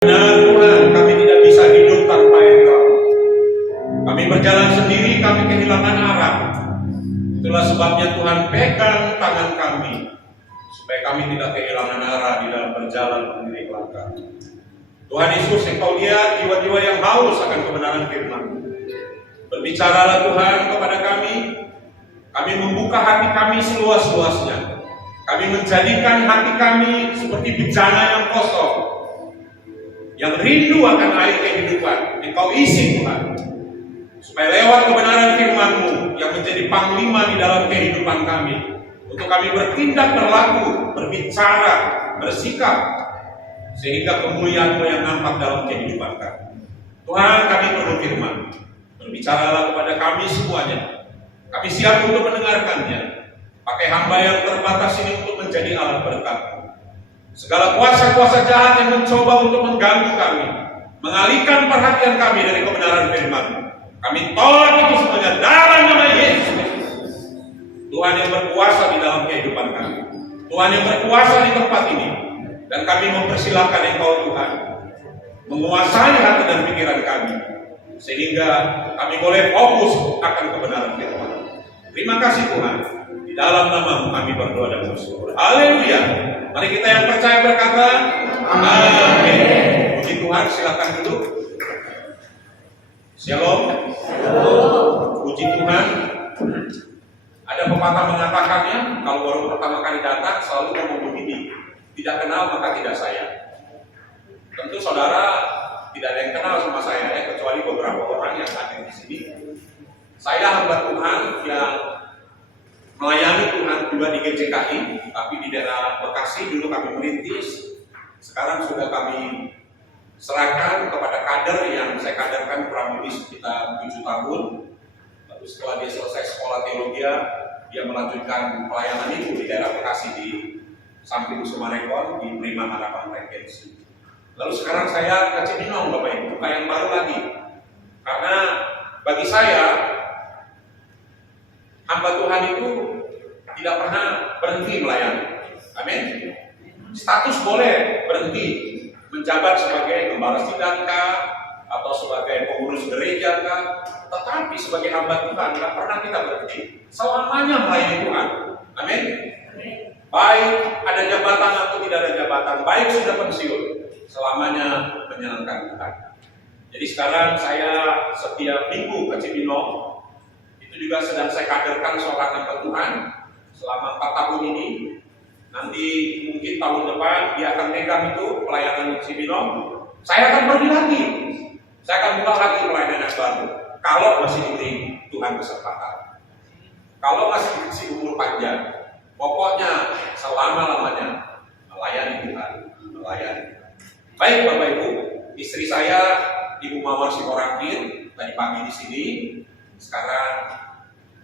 Benar Tuhan, kami tidak bisa hidup tanpa Engkau. Kami berjalan sendiri, kami kehilangan arah. Itulah sebabnya Tuhan pegang tangan kami, supaya kami tidak kehilangan arah di dalam berjalan mengiring langkah. Tuhan Yesus, Engkau lihat jiwa-jiwa yang haus akan kebenaran firman. Berbicaralah Tuhan kepada kami. Kami membuka hati kami seluas-luasnya. Kami menjadikan hati kami seperti bejana yang kosong, yang rindu akan air kehidupan. Engkau isi Tuhan, supaya lewat kebenaran firman-Mu yang menjadi panglima di dalam kehidupan kami, untuk kami bertindak, berlaku, berbicara, bersikap, sehingga kemuliaan-Mu yang nampak dalam kehidupan kami. Tuhan, kami perlu firman. Berbicaralah kepada kami semuanya. Kami siap untuk mendengarkannya. Pakai hamba yang terbatas ini untuk menjadi alat berkat. Segala kuasa-kuasa jahat yang mencoba untuk mengganggu kami, mengalihkan perhatian kami dari kebenaran firman, kami tolak itu semuanya dalam nama Yesus. Tuhan yang berkuasa di dalam kehidupan kami, Tuhan yang berkuasa di tempat ini, dan kami mempersilahkan Engkau Tuhan menguasai hati dan pikiran kami, sehingga kami boleh fokus akan kebenaran firman. Terima kasih Tuhan, di dalam nama-Mu kami berdoa dan bersyukur. Haleluya. Mari kita yang percaya berkata amin. Puji Tuhan, silakan duduk. Shalom. Puji Tuhan. Ada pepatah mengatakannya, kalau baru pertama kali datang selalu ngomong begini, tidak kenal maka tidak sayang. Tentu saudara tidak ada yang kenal sama saya, kecuali beberapa orang yang hadir di sini. Saya hamba Tuhan yang melayani Tuhan juga di GCKI, tapi di daerah Bekasi dulu kami merintis. Sekarang sudah kami serahkan kepada kader yang saya kaderkan kurang lebih sekitar 7 tahun. Lalu setelah dia selesai sekolah teologi, dia melanjutkan pelayanan itu di daerah Bekasi di samping Sumarekon di Prima Harapan Regency. Lalu sekarang saya ke Cibinong, Bapak Ibu, bukan yang baru lagi. Karena bagi saya, hamba Tuhan itu tidak pernah berhenti melayani. Amin. Status boleh berhenti menjabat sebagai gembala sidang atau sebagai pengurus gereja tetapi sebagai hamba Tuhan tidak pernah kita berhenti. Selamanya melayani Tuhan. Amin. Baik ada jabatan atau tidak ada jabatan, baik sudah pensiun, selamanya menyenangkan Tuhan. Jadi sekarang saya setiap minggu ke Cibinong. Itu juga sedang saya kaderkan seorang hamba Tuhan selama 4 tahun ini. Nanti mungkin tahun depan dia akan megang itu pelayanan di Cibinong. Saya akan pergi lagi. Saya akan buka lagi pelayanan yang baru. Kalau masih diberi Tuhan kesempatan. Kalau masih dikasih umur panjang, pokoknya selama-lamanya melayani Tuhan, melayani Tuhan. Baik Bapak Ibu, istri saya Ibu Mawar Sitorangkir tadi pagi di sini. Sekarang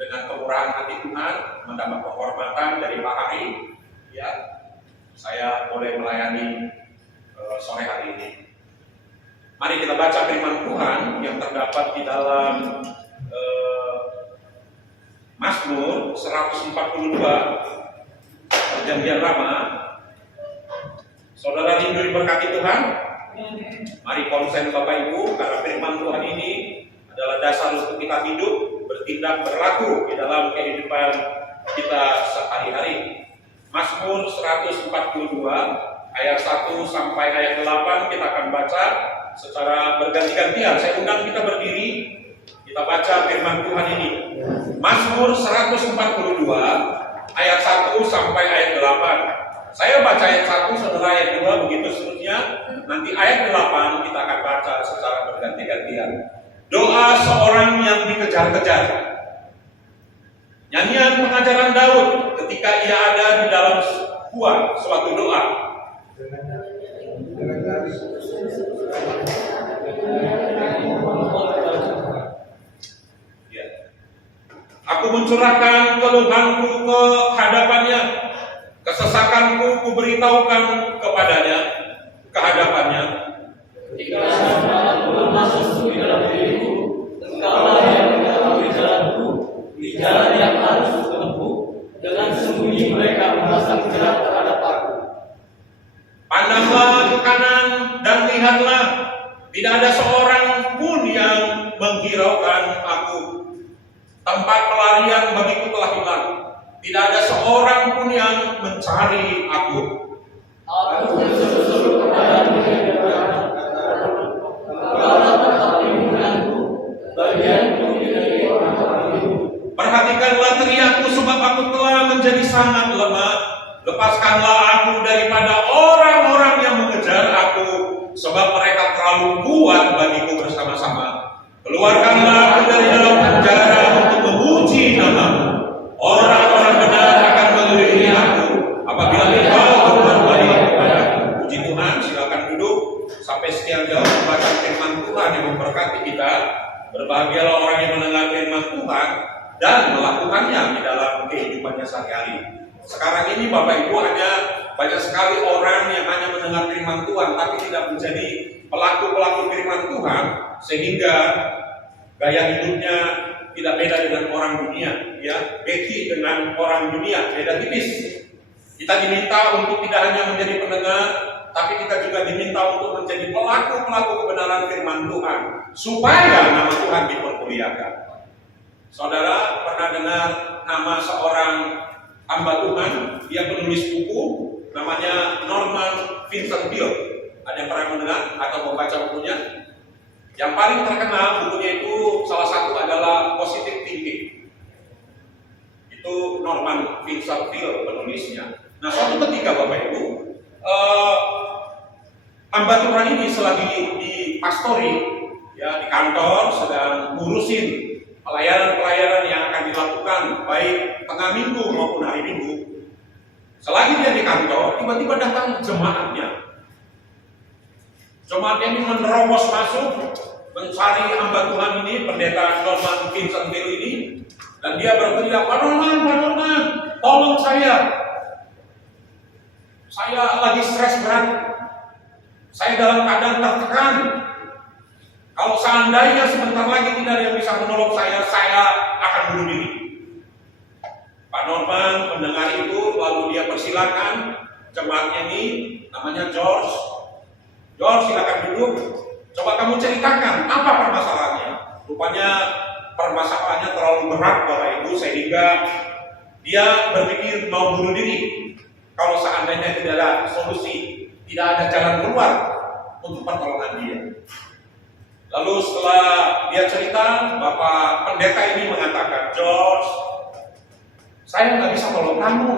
dengan kemurahan hati Tuhan, mendapat penghormatan dari Pak Hari, ya, saya boleh melayani sore hari ini. Mari kita baca firman Tuhan yang terdapat di dalam Mazmur 142 Perjanjian Lama. Saudara rindu diberkati Tuhan? Mari konsen Bapak Ibu, karena firman Tuhan ini adalah dasar untuk kita hidup, bertindak, berlaku di dalam kehidupan kita sehari-hari. Mazmur 142 ayat 1 sampai ayat 8 kita akan baca secara berganti-gantian. Saya undang kita berdiri, kita baca firman Tuhan ini. Mazmur 142 ayat 1 sampai ayat 8. Saya baca ayat 1, saudara ayat 2, begitu seterusnya. Nanti ayat 8 kita akan baca secara berganti-gantian. Doa seorang yang dikejar-kejar. Nyanyian pengajaran Daud ketika ia ada di dalam sebuah suatu doa. Ya. Aku mencurahkan keluhanku ke hadapannya, kesesakanku kuberitahukan kepadanya, ke hadapannya. Jika aku masuk di dalam diriku, engkaulah yang mengetahui jalanku, di jalan yang harus kutempuh, dengan sembunyi mereka memasang jerat terhadap aku. Pandanglah ke kanan dan lihatlah tidak ada seorang pun yang menghiraukan aku. Tempat pelarian bagiku telah hilang. Tidak ada seorang pun yang mencari aku. Aku berseru-seru kepadamu, engkaulah tempat perlindunganku, bagianku dari orang-orang hidup. Perhatikanlah teriakku, sebab aku telah menjadi sangat lemah. Lepaskanlah aku daripada orang-orang yang mengejar aku, sebab mereka terlalu kuat bagiku bersama-sama. Keluarkanlah aku dari dalam penjara untuk memuji namamu. Orang-orang benar akan mengelilingi aku apabila engkau berbuat baik kepadaku. Puji Tuhan, silakan duduk. Sampai sekian jauh membaca firman Tuhan yang memberkati kita. Berbahagialah orang yang mendengar firman Tuhan dan melakukannya di dalam kehidupannya sehari-hari. Sekarang ini Bapak Ibu, hanya banyak sekali orang yang hanya mendengar firman Tuhan tapi tidak menjadi pelaku-pelaku firman Tuhan, sehingga gaya hidupnya tidak beda dengan orang dunia, ya. Becky dengan orang dunia beda tipis. Kita diminta untuk tidak hanya menjadi pendengar, tapi kita juga diminta untuk menjadi pelaku-pelaku kebenaran firman Tuhan, supaya nama Tuhan dipermuliakan. Saudara pernah dengar nama seorang hamba Tuhan? Dia penulis buku, namanya Norman Vincent Peale. Ada yang pernah mendengar atau membaca bukunya? Yang paling terkenal bukunya itu salah satu adalah Positive Thinking. Itu Norman Vincent Peale penulisnya. Nah, suatu ketika Bapak Ibu, hamba Tuhan ini selagi di pastori, ya, di kantor sedang ngurusin pelayanan-pelayanan yang akan dilakukan baik tengah minggu maupun hari minggu. Selagi dia di kantor, tiba-tiba datang jemaatnya. Jemaatnya ini menerobos masuk mencari hamba Tuhan ini, pendeta Norman Vincent Peale ini, dan dia berteriak, Pak Norman, tolong saya lagi stres berat, saya dalam keadaan tertekan. Kalau seandainya sebentar lagi tidak ada yang bisa menolong saya akan bunuh diri. Pak Norman mendengar itu, lalu dia persilakan jemaatnya ini, namanya George, silakan duduk. Coba kamu ceritakan apa permasalahannya. Rupanya permasalahannya terlalu berat Bapak Ibu, sehingga dia berpikir mau bunuh diri. Kalau seandainya tidak ada solusi, tidak ada jalan keluar untuk pertolongan dia. Lalu setelah dia cerita, Bapak pendeta ini mengatakan, George, saya nggak bisa tolong kamu.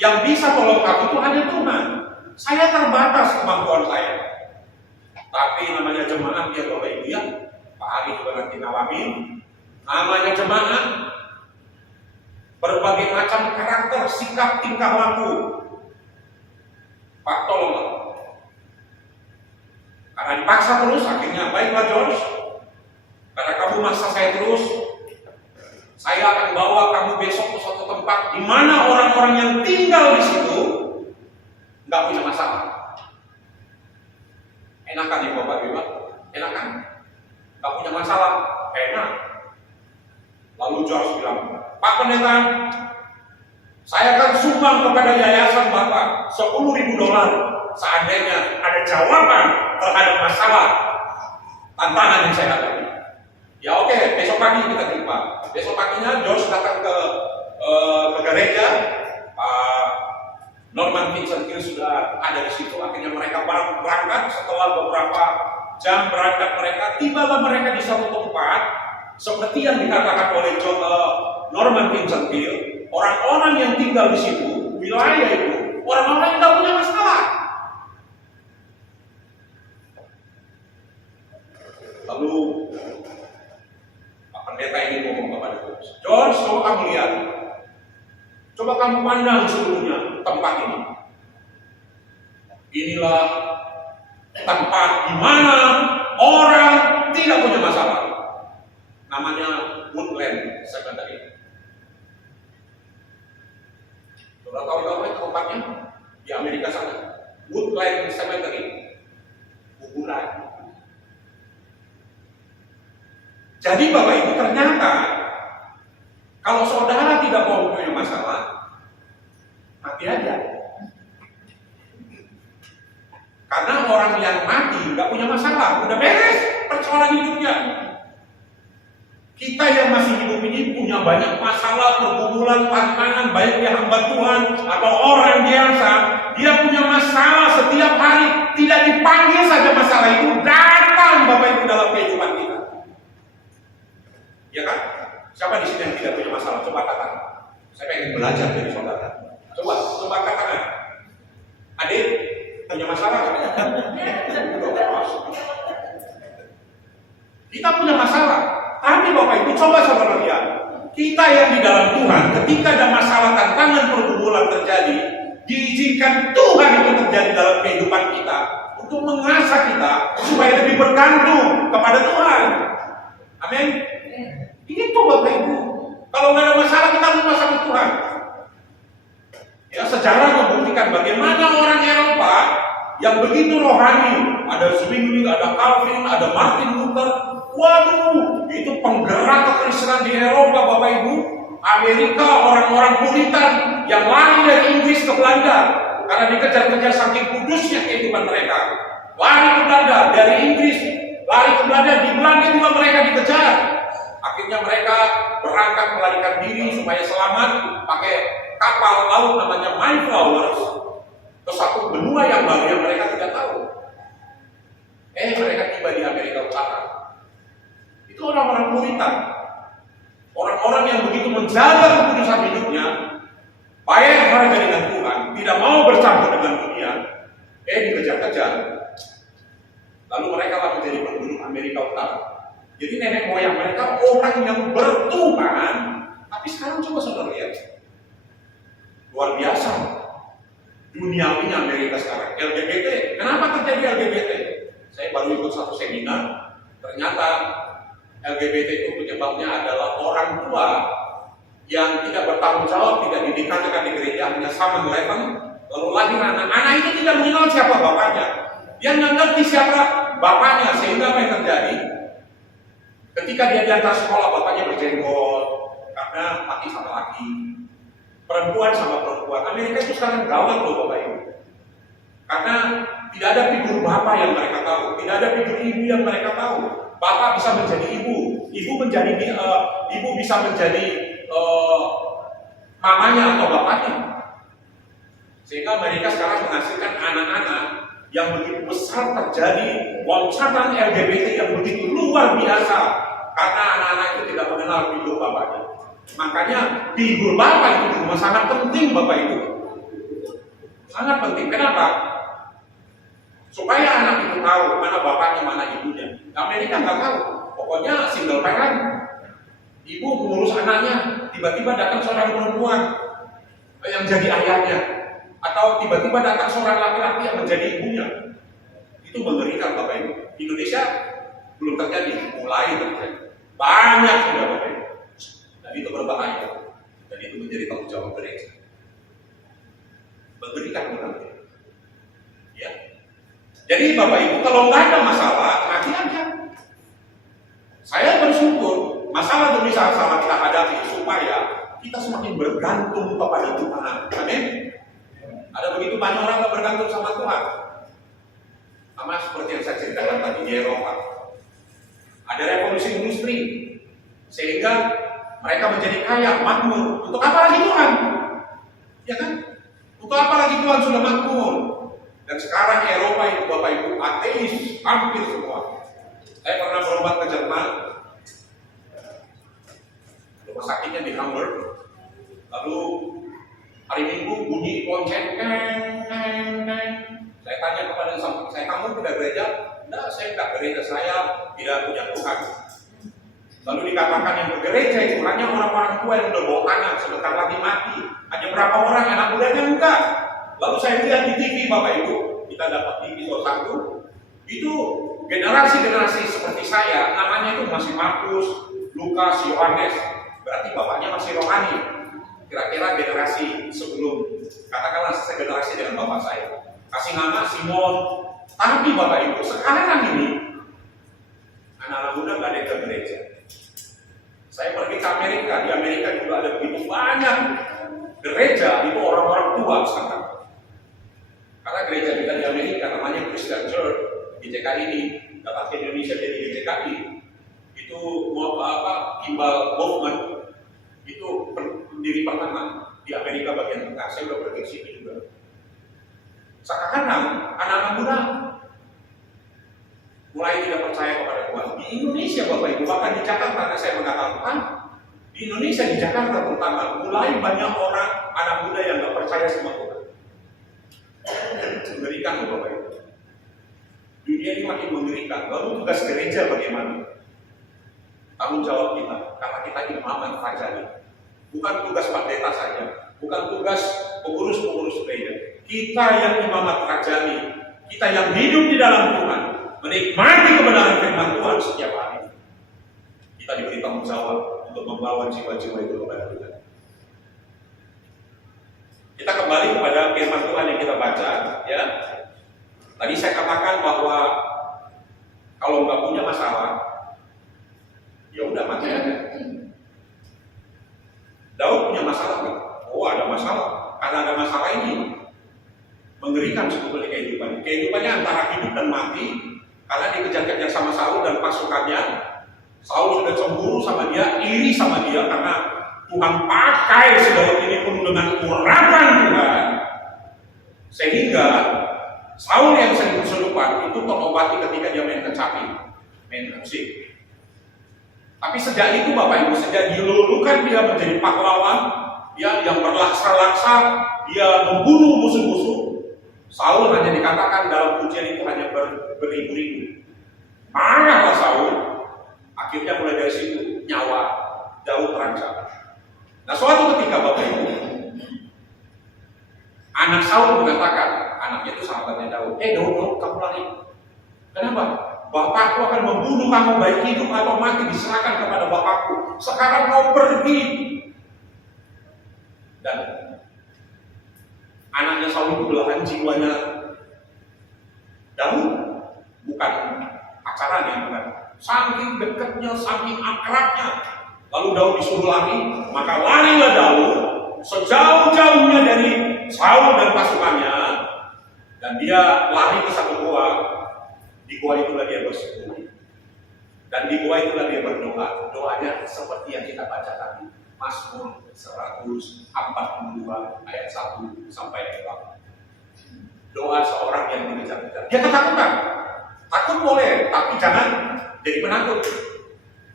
Yang bisa tolong kamu itu hanya Tuhan. Saya terbatas kemampuan saya. Tapi namanya jemaat ya Bapak Ibu ya, Pak Ali juga nanti ngalamin. Namanya jemaat, berbagai macam karakter, sikap, tingkah laku. Pak, tolonglah. Karena dipaksa terus, akhirnya baiklah George, karena kamu maksa saya terus, saya akan bawa kamu besok ke suatu tempat di mana orang-orang yang tinggal di situ nggak punya masalah. Enak kan ya Bapak Ibu? Enak kan? Nggak punya masalah, enak. Lalu George bilang, Pak Pendeta, saya akan sumbang kepada yayasan Bapak $10.000 seandainya ada jawaban terhadap masalah tantangan yang saya hadapi. Ya oke, besok pagi kita jumpa. Besok paginya George datang ke gereja. Pak Norman Vincent Peale sudah ada di situ. Akhirnya mereka berangkat. Setelah beberapa jam berangkat mereka, tibalah mereka di satu tempat seperti yang dikatakan oleh Norman Vincent Peale. Orang-orang yang tinggal di situ, wilayah itu, orang-orang yang tidak punya masalah. Lalu Pak Pendeta ini ngomong kepada George, coba kamu lihat, coba kamu pandang seluruhnya tempat ini. Inilah tempat di mana orang tidak punya masalah. Namanya Woodland Cemetery. Sudah tahu tempatnya di Amerika sana? Woodland Cemetery, kuburan. Jadi Bapak Ibu, ternyata kalau saudara tidak mau punya masalah, mati aja. Karena orang yang mati nggak punya masalah, udah beres persoalan hidupnya. Kita yang masih hidup ini punya banyak masalah, pergumulan, tantangan, baik dia hamba Tuhan atau orang biasa. Dia punya masalah setiap hari, tidak dipanggil saja masalah itu datang Bapak Ibu dalam kehidupan kita. Ya kan? Siapa di sini yang tidak punya masalah? Coba katakan. Saya pengen belajar dari saudara. Coba katakan. Adik, punya masalah nggak? Kita punya masalah. Tapi Bapak Ibu coba saudara lihat. Kita yang di dalam Tuhan, ketika ada masalah, tantangan, pergumulan terjadi, diizinkan Tuhan itu terjadi dalam kehidupan kita untuk mengasah kita supaya lebih bergantung kepada Tuhan. Amin. Itu Bapak Ibu. Kalau nggak ada masalah kita lupa sama Tuhan. Ya, sejarah membuktikan bagaimana orang Eropa yang begitu rohani, ada Zwingli, ada Calvin, ada Martin Luther. Waduh, itu penggerak kekristenan di Eropa Bapak Ibu. Amerika, orang-orang Puritan yang lari dari Inggris ke Belanda karena dikejar-kejar saking kudusnya kehidupan mereka. Lari ke Belanda dari Inggris, lari ke Belanda, di Belanda juga mereka dikejar. Akhirnya mereka berangkat melarikan diri supaya selamat pakai kapal laut namanya Mayflowers ke satu benua yang baru yang mereka tidak tahu. Mereka tiba di Amerika Utara. Itu orang-orang Puritan, orang-orang yang begitu menjaga kekudusan hidupnya, baik harga dengan Tuhan, tidak mau bercampur dengan dunia, dikejar-kejar. Lalu mereka lah menjadi penduduk Amerika Utara. Jadi nenek moyang mereka orang yang bertuhan, tapi sekarang coba saudara lihat, luar biasa duniawinya Amerika sekarang. LGBT, kenapa terjadi LGBT? Saya baru ikut satu seminar, ternyata LGBT itu penyebabnya adalah orang tua yang tidak bertanggung jawab, tidak didekatkan di gereja, hanya sama level, lalu lahir anak itu tidak mengenal siapa bapaknya, dia nggak ngerti siapa bapaknya, sehingga apa yang terjadi? Ketika dia diantar sekolah, bapaknya berjenggot karena laki sama laki, perempuan sama perempuan. Amerika itu sekarang gawat loh Bapak Ibu, karena tidak ada figur bapak yang mereka tahu, tidak ada figur ibu yang mereka tahu. Bapak bisa menjadi ibu, ibu bisa menjadi mamanya atau bapaknya. Sehingga mereka sekarang menghasilkan anak-anak yang begitu besar, terjadi loncatan LGBT yang begitu luar biasa karena anak-anak itu tidak mengenal figur bapaknya. Makanya figur bapak itu di rumah sangat penting Bapak Ibu, sangat penting. Kenapa? Supaya anak itu tahu mana bapaknya, mana ibunya. Amerika nggak tahu, pokoknya single parent. Ibu mengurus anaknya, tiba-tiba datang seorang perempuan yang jadi ayahnya, atau tiba-tiba datang seorang laki-laki yang menjadi ibunya. Itu mengerikan Bapak Ibu. Indonesia belum terjadi, mulai terjadi. Banyak sudah Bapak Ibu. Dan itu berbahaya. Dan itu menjadi tanggung jawab gereja. Mengerikan berarti. Ya. Jadi Bapak Ibu kalau nggak ada masalah, nanti aja. Saya bersyukur masalah demi masalah kita hadapi supaya kita semakin bergantung kepada Tuhan. Amin. Ada begitu banyak orang yang bergantung sama Tuhan. Sama seperti yang saya ceritakan tadi di Eropa. Ada revolusi industri sehingga mereka menjadi kaya, makmur. Untuk apa lagi Tuhan? Ya kan? Untuk apa lagi Tuhan sudah makmur? Dan sekarang Eropa itu Bapak Ibu ateis hampir semua. Saya pernah berobat ke Jerman, rumah sakitnya di Hamburg. Lalu hari Minggu bunyi lonceng, saya tanya kepada samping saya, kamu tidak gereja? Tidak, saya tidak gereja, saya tidak punya Tuhan. Lalu dikatakan yang bergereja itu hanya orang-orang tua yang udah bawa tangan, sebentar lagi mati. Hanya berapa orang, anak mudanya enggak. Lalu saya lihat di TV Bapak Ibu, kita dapat TV satu, itu generasi-generasi seperti saya, namanya itu masih Markus, Lukas, Yohanes, berarti bapaknya masih rohani. Kira-kira generasi sebelum, katakanlah segenerasi dengan bapak saya. Kasih nama Simon. Tapi Bapak Ibu, sekarang ini anak-anak muda nggak ada ke gereja. Saya pergi ke Amerika, di Amerika juga ada begitu banyak gereja itu orang-orang tua sekarang. Karena gereja kita di Amerika namanya Christian GCKI ini datang ke Indonesia jadi GCKI itu mau apa Kimball Movement itu pendiri pertama di Amerika bagian tengah. Saya udah pergi ke situ juga. Sekarang anak-anak muda mulai tidak percaya kepada Tuhan di Indonesia, Bapak Ibu, bahkan di Jakarta. Saya mengatakan di Indonesia, di Jakarta terutama, mulai banyak orang anak muda yang nggak percaya sama Tuhan. Mengerikan, Bapak Ibu. Dunia ini makin mengerikan. Lalu tugas gereja bagaimana? Tanggung jawab kita, karena kita imamat rajani. Bukan tugas pendeta saja, bukan tugas pengurus-pengurus gereja. Kita yang imamat rajani, kita yang hidup di dalam Tuhan, menikmati kebenaran firman Tuhan setiap hari. Kita diberi tanggung jawab untuk membawa jiwa-jiwa itu kepada Tuhan. Kita kembali kepada firman Tuhan yang kita baca, ya. Tadi saya katakan bahwa kalau nggak punya masalah, ya udah mati aja. Daud punya masalah nggak? Oh, ada masalah. Karena ada masalah ini mengerikan sebetulnya kehidupannya. Kehidupannya antara hidup dan mati. Karena dikejar-kejar sama Saul dan pasukannya. Saul sudah cemburu sama dia, iri sama dia karena Tuhan pakai si Daud ini pun dengan urapan Tuhan. Sehingga Saul yang sering kesurupan itu terobati ketika dia main kecapi, main musik. Tapi sejak itu Bapak Ibu, sejak dilulukan dia menjadi pahlawan, dia yang berlaksa-laksa, dia membunuh musuh-musuh. Saul hanya dikatakan dalam pujian itu hanya beribu-ribu. Marahlah Saul. Akhirnya mulai dari situ nyawa Daud terancam. Nah, suatu ketika Bapak Ibu, anak Saul mengatakan, anaknya itu sahabatnya Daud, Daud, kamu lari. Kenapa? Bapakku akan membunuh kamu, baik hidup atau mati diserahkan kepada bapakku. Sekarang kau pergi. Dan anaknya Saul itu belahan jiwanya Daud, bukan pacarannya, bukan. Saking dekatnya, saking akrabnya. Lalu Daud disuruh lari, maka larilah Daud sejauh-jauhnya dari Saul dan pasukannya, dan dia lari ke satu gua. Di gua itulah dia bersembunyi, dan di gua itulah dia berdoa. Doanya seperti yang kita baca tadi, Mazmur 142 ayat 1 sampai 4. Doa seorang yang dikejar-kejar. Dia ketakutan. Takut boleh, tapi jangan jadi penakut.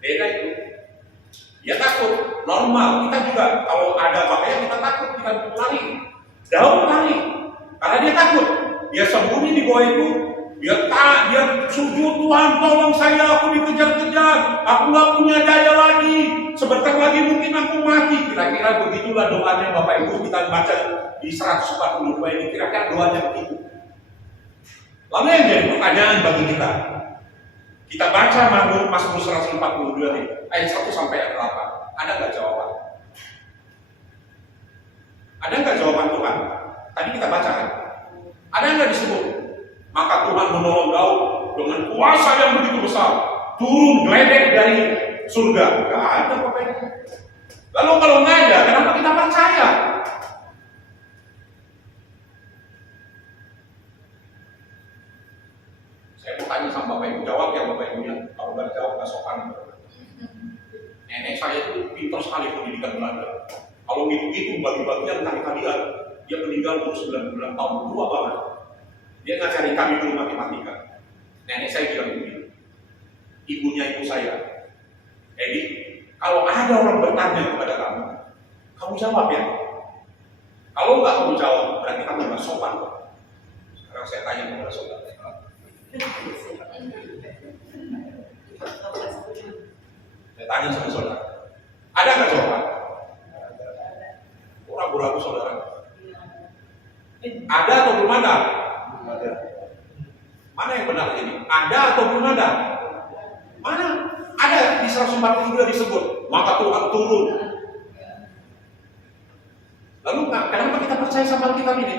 Beda itu. Dia takut, normal. Kita juga kalau ada bahaya kita takut, kita lari. Daud lari karena dia takut. Dia sembunyi di gua itu. Dia sujud, Tuhan tolong saya, aku dikejar-kejar, aku gak punya daya lagi, sebentar lagi mungkin aku mati. Kira-kira begitulah doanya Bapak Ibu, kita baca di 142 ini, kira-kira doanya begitu. Lalu yang jadi pertanyaan bagi kita baca Mazmur 142 nih, ayat 1 sampai ayat 8, ada nggak jawaban? Ada nggak jawaban Tuhan? Tadi kita baca kan? Ada nggak disebut? Maka Tuhan menolong Daud dengan kuasa yang begitu besar, turun geledek dari surga. Gak ada Bapak Ibu. Lalu kalau nggak ada, kenapa kita percaya? Saya mau tanya sama Bapak Ibu, jawab ya Bapak Ibu ya. Kalau nggak jawab nggak sopan. Nenek saya itu pintar sekali pendidikan Belanda. Kalau gitu-gitu bagi-bagian kali-kalian, dia meninggal umur 99 tahun, tua banget. Dia ngajari kami dulu matematika. Nenek saya bilang begini, ibunya ibu saya, Edi, kalau ada orang bertanya kepada kamu jawab ya. Kalau nggak kamu jawab, berarti kamu nggak sopan. Sekarang saya tanya kepada saudara. Saya tanya sama saudara, ada nggak jawaban? Ragu-ragu saudara. Ada atau belum ada? Mana yang benar ini? Ada atau belum ada? Mana? Ada di 142 disebut, maka Tuhan turun. Lalu kenapa kita percaya sama Alkitab ini?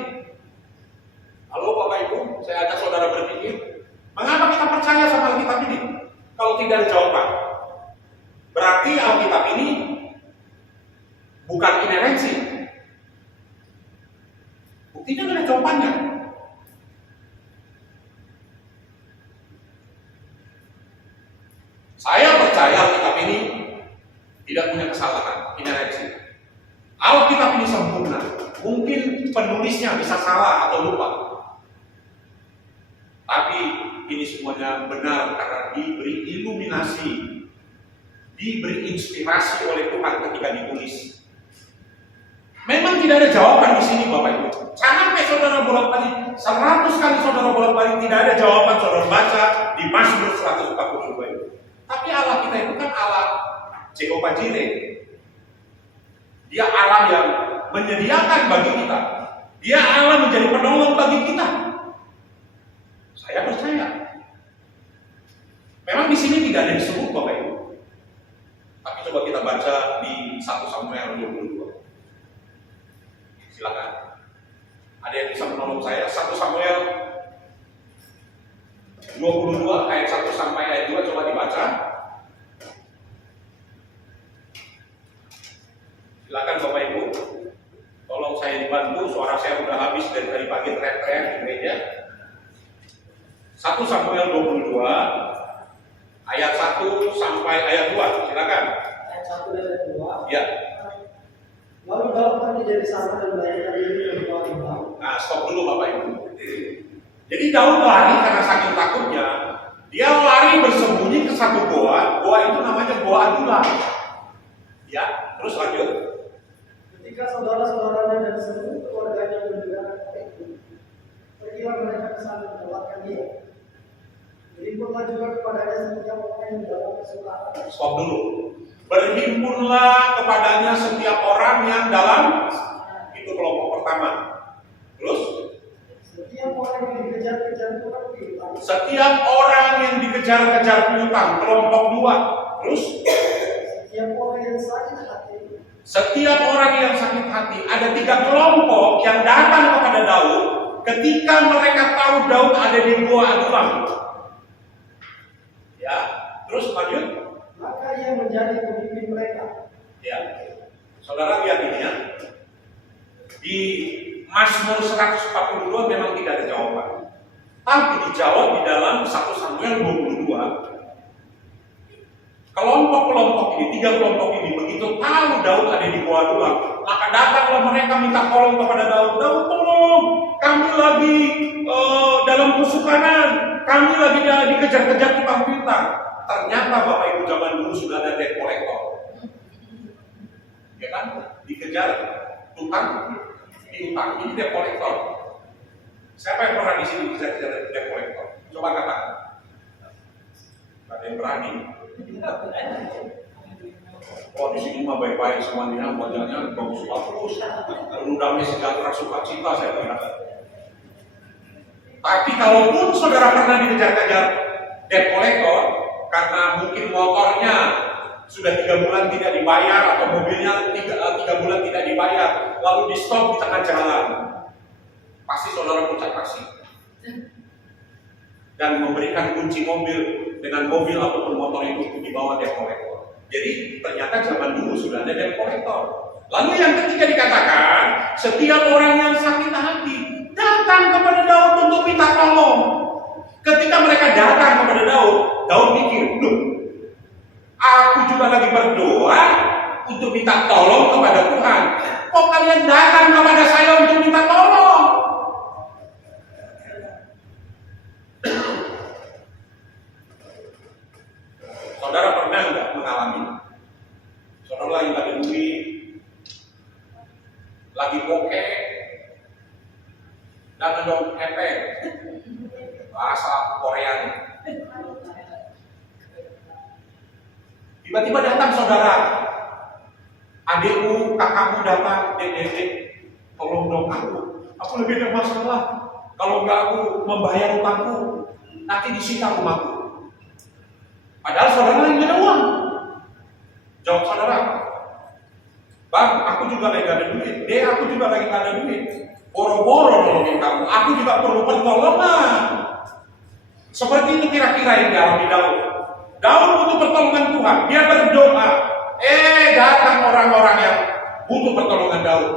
Halo Bapak Ibu, saya ajak saudara berpikir, mengapa kita percaya sama Alkitab ini? Kalau tidak ada jawaban, berarti Alkitab ini bukan inerensi. Buktinya ada jawabannya. tidak punya kesalahan, inerensi. Alkitab ini sempurna. Mungkin penulisnya bisa salah atau lupa, tapi ini semuanya benar karena diberi iluminasi, diberi inspirasi oleh Tuhan ketika ditulis. Memang tidak ada jawaban di sini Bapak Ibu. Sampai saudara bolak-balik 100 kali saudara bolak-balik tidak ada jawaban saudara baca di Mazmur 142 itu. Tapi Allah kita itu kan Allah Jehovah Jireh. Dia Allah yang menyediakan bagi kita. Dia Allah menjadi penolong bagi kita. Saya percaya. Memang di sini tidak ada disebut Bapak Ibu. Tapi coba kita baca di 1 Samuel 22. Silakan. Ada yang bisa menolong saya? 1 Samuel 22 ayat 1 sampai ayat 2 coba dibaca. Silakan Bapak Ibu. Tolong saya dibantu, suara saya udah habis dari tadi pagi teriak-teriak di gereja. 1 Samuel 22 ayat 1 sampai ayat 2. Silakan. Ayat 1 dan ayat 2. Ya. Lalu Daud pergi dari sana dan melayani diri ke gua. Nah, stop dulu Bapak Ibu. Jadi Daud lari karena saking takutnya. Dia lari bersembunyi ke satu goa. Goa itu namanya Goa Adulam. Ya, terus lanjut. Ketika saudara-saudaranya dan seluruh keluarganya mendengar itu, pergilah mereka ke sana mendapatkan dia. Berhimpunlah juga kepadanya setiap orang yang dalam kesukaan. Stop dulu. Berhimpunlah kepadanya setiap orang yang dalam, itu kelompok pertama. Terus setiap orang yang dikejar-kejar Tuhan piutang. setiap orang yang dikejar-kejar piutang, kelompok 2. Terus Setiap orang yang sakit hati. setiap orang yang sakit hati. Ada 3 kelompok yang datang kepada Daud ketika mereka tahu Daud ada di Goa Adulam. Ya, terus lanjut. Maka ia menjadi pemimpin mereka. Ya, saudara lihat ini ya. Di Mazmur 142 memang tidak ada jawaban, tapi dijawab di dalam 1 Samuel 22. Kelompok-kelompok ini, 3 kelompok ini begitu tahu Daud ada di Goa Adulam, maka datanglah mereka minta tolong kepada Daud. Daud, tolong, kami lagi dalam kesukaran, kami lagi dikejar-kejar tukang piutang. Ternyata Bapak Ibu zaman dulu sudah ada debt collector, ya kan? Dikejar tukang piutang, ini debt collector. Siapa yang pernah di sini dikejar debt collector? Coba katakan. Ada yang berani? Oh, di sini mah baik-baik semuanya, wajahnya bagus-bagus, penuh damai sejahtera sukacita saya kira. Tapi kalaupun saudara pernah dikejar-kejar debt collector karena mungkin motornya sudah 3 bulan tidak dibayar atau mobilnya 3 bulan tidak dibayar, lalu di stop di tengah jalan, pasti saudara pucat pasti dan memberikan kunci mobil dengan mobil ataupun motor itu dibawa debt collector. Jadi ternyata zaman dulu sudah ada debt collector. Lalu yang ketiga dikatakan setiap orang yang sakit hati datang kepada Daud untuk minta tolong. Ketika mereka datang kepada Daud, Daud mikir, loh, aku juga lagi berdoa untuk minta tolong kepada Tuhan. Kok kalian datang kepada saya untuk minta tolong? Saudara pernah nggak mengalami? Saudara lagi ada duit, lagi bokeh, dan ngedong epeng, bahasa Korea. Tiba-tiba datang saudara, adikmu, kakakmu datang, dek, tolong dong aku lebih ada masalah. Kalau nggak aku membayar utangku, nanti disita rumahku. Padahal saudara lagi nggak ada uang. Jawab saudara, bang, aku juga lagi nggak ada duit. Dek, aku juga lagi nggak ada duit. Boro-boro nolongin kamu, aku juga perlu pertolongan. Seperti itu kira-kira yang dialami Daud. Daud butuh pertolongan Tuhan, dia berdoa. Datang orang-orang yang butuh pertolongan Daud.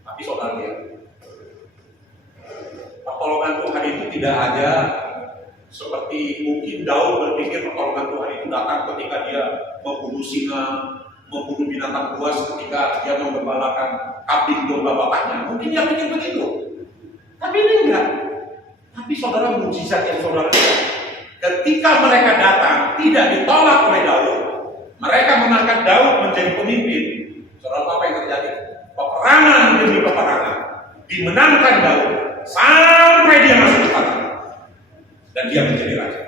Tapi saudara lihat, pertolongan Tuhan itu tidak ada Seperti mungkin Daud berpikir pertolongan Tuhan itu datang ketika dia membunuh singa, membunuh binatang buas, ketika dia menggembalakan kambing domba bapaknya. Mungkin dia pikir begitu. Tapi ini enggak. Tapi saudara, mujizat yang saudara lihat, ketika mereka datang tidak ditolak oleh Daud, mereka mengangkat Daud menjadi pemimpin. Saudara, apa yang terjadi? Peperangan demi peperangan dimenangkan Daud sampai dia masuk istana dan dia menjadi raja.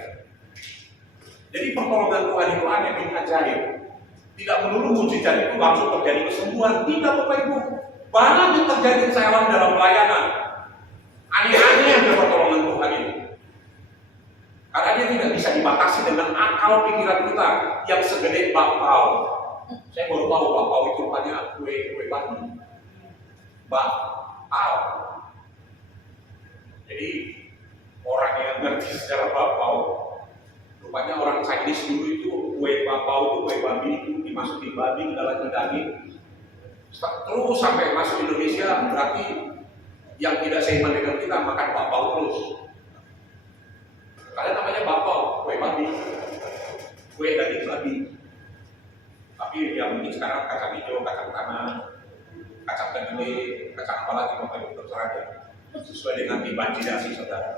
Jadi pertolongan Tuhan itu aneh dan ajaib. Tidak melulu mujizat itu langsung terjadi kesembuhan. Tidak, Bapak Ibu. Banyak yang terjadi kesalahan dalam pelayanan. Aneh-aneh yang pertolongan Tuhan itu. Karena dia tidak bisa dibatasi dengan akal pikiran kita yang segede bakpao. Saya baru tahu bakpao itu rupanya kue babi. Bakpao. Jadi orang yang ngerti secara bakpao, rupanya orang Chinese dulu itu kue bakpao itu kue babi itu dimasukin babi ke dalam daging. Terus sampai masuk Indonesia, berarti yang tidak seiman dengan kita makan bakpao terus. Karena namanya bakpao, kue babi, kue daging babi. Tapi yang penting sekarang kacang hijau, kacang tanah, kacang kedelai, kacang apa lagi Bapak Ibu terserah ya. Sesuai dengan imajinasi saudara.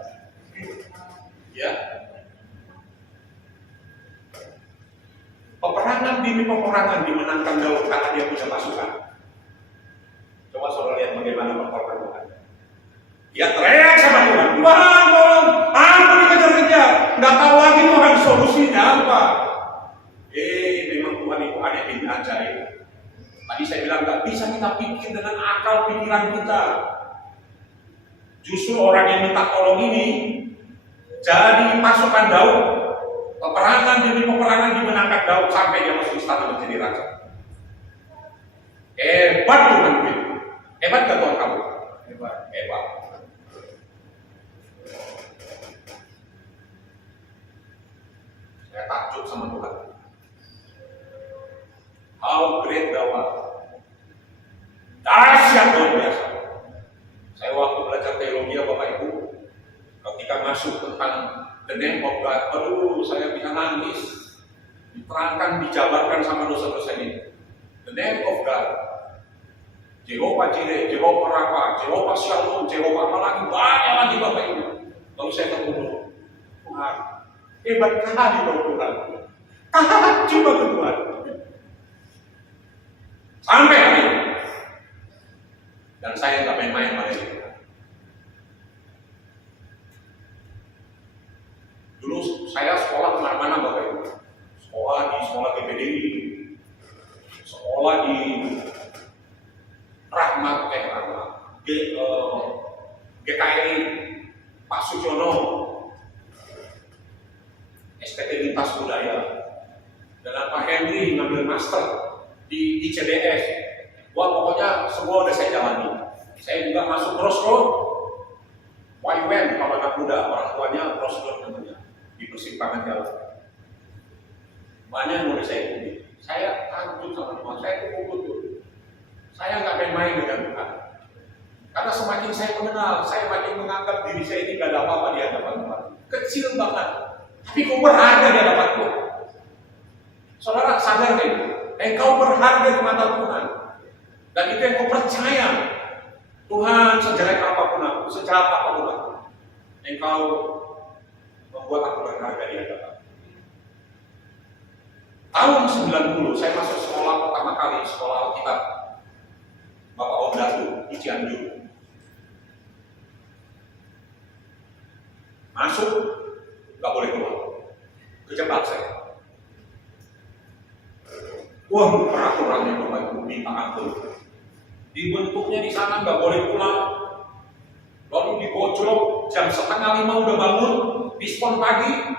Ya. Peperangan demi peperangan dimenangkan Daud karena dia punya pasukan. Coba saudara lihat bagaimana pertolongan Tuhan. Dia teriak sama Tuhan, Tuhan tolong, aku dikejar-kejar, nggak tahu lagi Tuhan solusinya apa. Memang Tuhan itu ada yang ajaib. Tadi saya bilang nggak bisa kita pikir dengan akal pikiran kita. Justru orang yang minta tolong ini jadi pasukan Daud. Peperangan demi peperangan dimenangkan Daud sampai dia masuk istana menjadi raja. Hebat Tuhan itu. Hebat gak Tuhan kamu? Hebat. Saya takjub sama Tuhan. How great thou art. Dahsyat luar biasa. Saya waktu belajar teologi Bapak Ibu, ketika masuk tentang the name of God, aduh saya bisa nangis. Diterangkan, dijabarkan sama dosa-dosa ini. The name of God, Jehovah Jireh, Jehovah Rafa, Jehovah Shalom, Jehovah apa lagi, banyak lagi Bapak Ibu. Lalu saya tertunduk, Tuhan, hebat kali Tuhan. Takjub aku Tuhan. Sampai hari ini. Dan saya nggak main-main pada itu. Dulu saya sekolah kemana-mana Bapak Ibu. Sekolah GPDI, sekolah di GKI, Pak Sujono, STT Lintas Budaya, dan Pak Henry ngambil master di CDS. Wah pokoknya semua udah saya jalani. Saya juga masuk crossroad, YWN kalau anak muda, orang tuanya crossroad namanya, di persimpangan jalan. Banyak yang udah saya ikuti. Saya takut sama Tuhan, saya tukut tuh. Saya nggak main-main dengan Tuhan. Karena semakin saya mengenal, saya makin menganggap diri saya ini nggak ada apa-apa di hadapan Tuhan. Kecil banget, tapi kau berharga di hadapan Tuhan. Saudara sadar deh, engkau berharga di mata Tuhan. Dan itu yang kau percaya. Tuhan sejelek apapun aku, sejahat apapun aku, engkau membuat aku berharga di hadapan. Tahun 90 saya masuk sekolah pertama kali, sekolah Alkitab Bapak Om Datu di Cianjur. Masuk, nggak boleh keluar, kejebak saya. Wah, peraturannya Bapak Ibu minta ampun. Dibentuknya di sana nggak boleh pulang. Lalu dibocok jam 4:30 udah bangun, diskon pagi.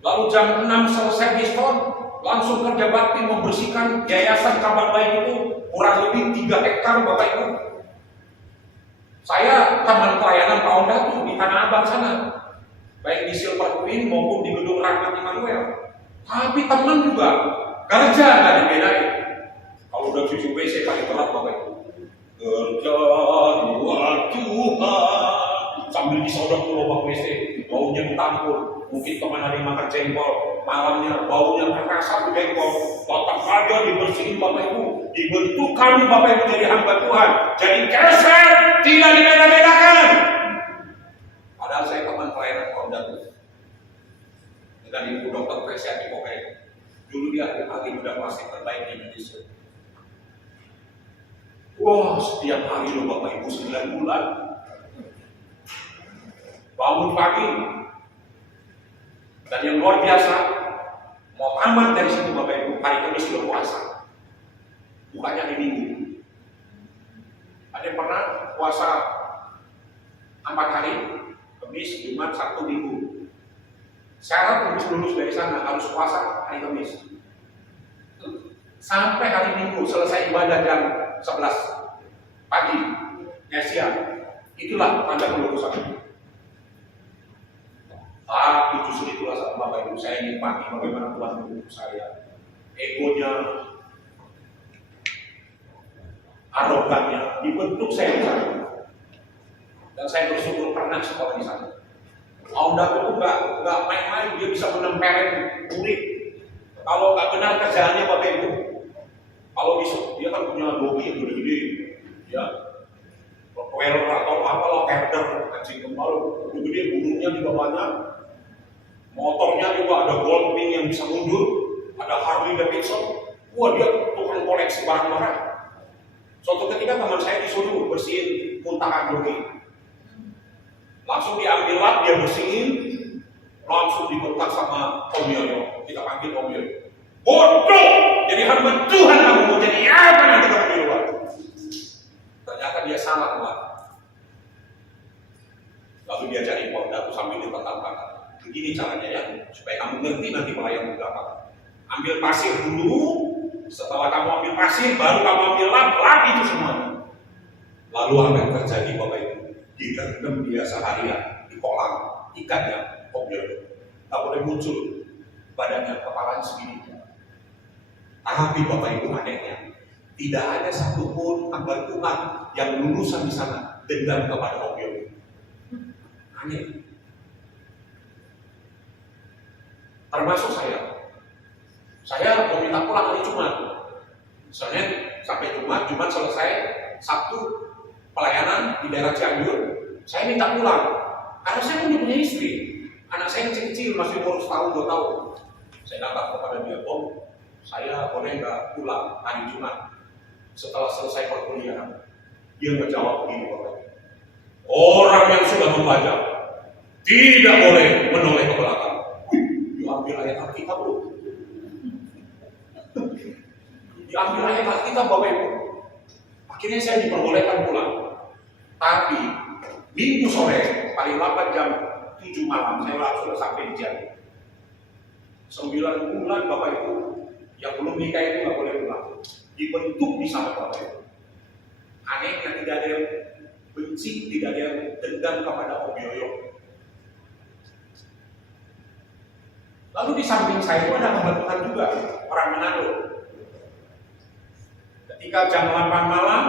Lalu jam 6 selesai diskon, langsung kerja bakti membersihkan yayasan Kabar Baik itu kurang lebih 3 hektar Bapak Ibu. Saya taman pelayanan Pak Om Datu di Tanah Abang sana, baik di Silver Queen maupun di Gedung Rahmat Immanuel. Tapi teman juga kerja nggak dibedain. Kalau udah cuci WC paling telat Bapak Ibu. Kerja buat Tuhan, sambil disodok ke lubang WC, baunya ditampur. Mungkin teman hari makan jengkol, malamnya baunya keras satu jengkol. Tetap aja dibersihin Bapak Ibu, dibentuk kami Bapak Ibu jadi hamba Tuhan, jadi keser, tidak dibeda-bedakan. Padahal saya teman pelayanan Honda dengan ibu dokter Presiati Pokoknya. Dulu dia ahli bedah plastik terbaik di Indonesia. Wah, setiap hari loh Bapak Ibu 9 bulan. Bangun pagi. Dan yang luar biasa, mau tamat dari situ Bapak Ibu, hari Kamis sudah puasa. Bukannya hari Minggu. Ada yang pernah puasa 4 hari, Kamis, Jumat, Sabtu, Minggu. Syarat untuk lulus dari sana harus puasa hari Kamis. Sampai hari Minggu selesai ibadah jam 11 pagi, siang. Itulah tanda kelulusan. Tapi justru itulah saat Bapak Ibu saya nikmati bagaimana Tuhan mengutus saya. Egonya, arogannya dibentuk saya di sana. Dan saya bersyukur pernah sekolah di sana. Aunda itu nggak main-main, dia bisa menempelin murid. Kalau nggak benar kerjaannya Bapak Ibu, kalau dia kan punya dogi yang gede-gede, ya, Rottweiler atau apa lah, Herder, anjing kembal, gede-gede, burungnya juga banyak, motornya juga ada Goldwing yang bisa mundur, ada Harley Davidson. Wah, dia tukang koleksi barang-barang. Suatu ketika teman saya disuruh bersihin muntahan dogi. Langsung diambil lap, dia bersihin, langsung dibentak sama Om Yoyo. Kita panggil Om Yoyo. Bodoh! Jadi hamba Tuhan kamu mau jadi apa nanti kamu di luar? Ternyata dia salah Tuhan. Lalu dia cari Honda sambil ditentang. Begini caranya ya, supaya kamu ngerti nanti pelayan berapa. Ambil pasir dulu, setelah kamu ambil pasir, baru kamu ambil lap itu semuanya. Lalu apa yang terjadi Bapak Ibu? Direndam dia seharian di kolam ikannya Om Yoyo. Tak boleh muncul badannya, kepalanya segini. Tapi Bapak Ibu anehnya, tidak ada satupun hamba Tuhan yang lulusan di sana dendam kepada Om Yoyo. Aneh. Termasuk saya. Saya mau minta pulang hari Jumat. Senin sampai Jumat selesai, Sabtu pelayanan di daerah Cianjur. Saya minta pulang. Karena saya punya istri. Anak saya kecil-kecil, masih umur setahun 2 tahun. Saya datang kepada dia, Om, saya boleh nggak pulang hari Jumat setelah selesai perkuliahan? Dia menjawab begini, Bapak. Orang yang sudah membaca tidak boleh menoleh ke belakang. Diambil ayat Alkitab, bro. Diambil ayat Alkitab, Bapak Ibu. Akhirnya saya diperbolehkan pulang. Tapi Minggu sore, paling lambat jam 7 malam, saya langsung sampai di Cianjur. 9 bulan Bapak Ibu, yang belum nikah itu nggak boleh pulang. Dibentuk di sana Bapak Ibu. Anehnya tidak ada yang benci, tidak ada yang dendam kepada Om Yoyo. Lalu di samping saya itu ada hamba Tuhan juga, orang Manado. Ketika jam 8 malam,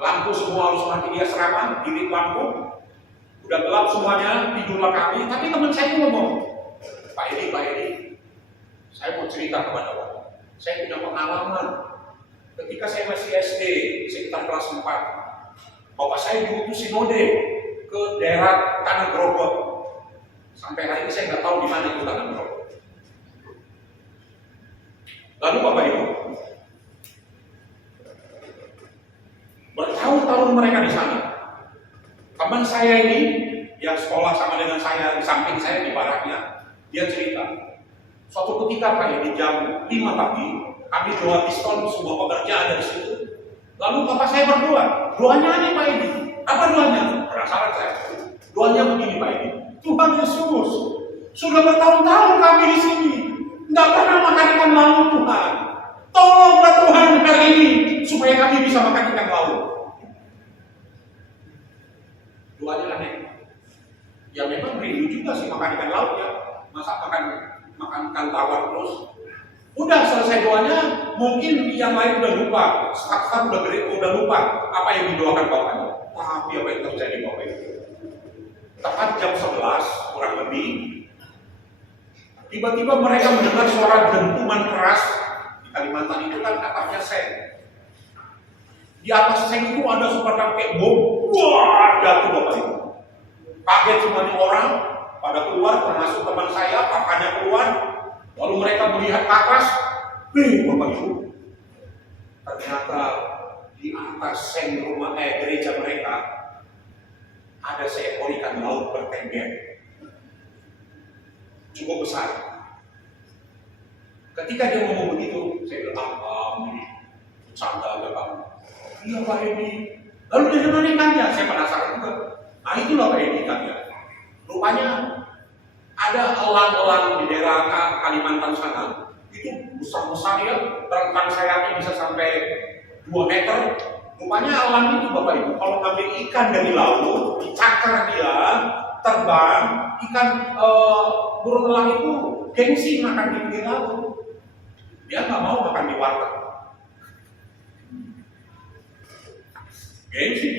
lampu semua harus mati, dia serapan, diri lampu, udah gelap semuanya, tidurlah kami. Tapi teman saya itu ngomong, Pak Edi, saya mau cerita kepada Bapak. Saya punya pengalaman. Ketika saya masih SD, sekitar kelas 4, Bapak saya diutus sinode ke daerah Tanah Grobot. Sampai hari ini saya nggak tahu di mana itu Tanah Grobot. Lalu Bapak Ibu, bertahun-tahun mereka di sana. Teman saya ini yang sekolah sama dengan saya, di samping saya di baraknya, dia cerita. Suatu ketika Pak di jam 5 pagi, kami bawa pistol sebuah pekerjaan dari situ. Lalu Bapak saya berdoa. Doanya aneh Pak Edi. Apa doanya? Penasaran saya. Doanya begini Pak Edi. Tuhan Yesus, sudah bertahun-tahun kami di sini, nggak pernah makan ikan laut Tuhan. Tolonglah Tuhan hari ini supaya kami bisa makan ikan laut. Doanya aneh. Ya memang rindu juga sih makan ikan laut ya. Masa makan ikan tawar terus. Udah selesai doanya, mungkin yang lain udah lupa, staff udah lupa apa yang didoakan bapaknya. Tapi apa yang terjadi Bapak itu? tepat jam 11 kurang lebih, tiba-tiba mereka mendengar suara dentuman keras. Di Kalimantan itu kan atapnya seng. Di atas seng itu ada sebatang kayak bom. Wah, jatuh Bapak Ibu. Kaget semuanya orang, pada keluar, termasuk teman saya, kakaknya keluar. Lalu mereka melihat ke atas. Bapak Ibu, ternyata di atas seng rumah gereja mereka ada seekor ikan laut bertengger, cukup besar. Ketika dia ngomong begitu, saya bilang, ini bercanda aja kamu. Iya Pak Edi. Lalu dari mana ikannya? Saya penasaran juga. Nah itulah Pak Edi ikannya. Rupanya ada elang-elang di daerah Kalimantan sana. Itu besar-besar ya, rentang sayapnya bisa sampai 2 meter. Rupanya elang itu Bapak Ibu, kalau ngambil ikan dari laut, dicakar dia, terbang, ikan burung elang itu gengsi makan di pinggir laut. Dia nggak mau makan di warteg. Gengsi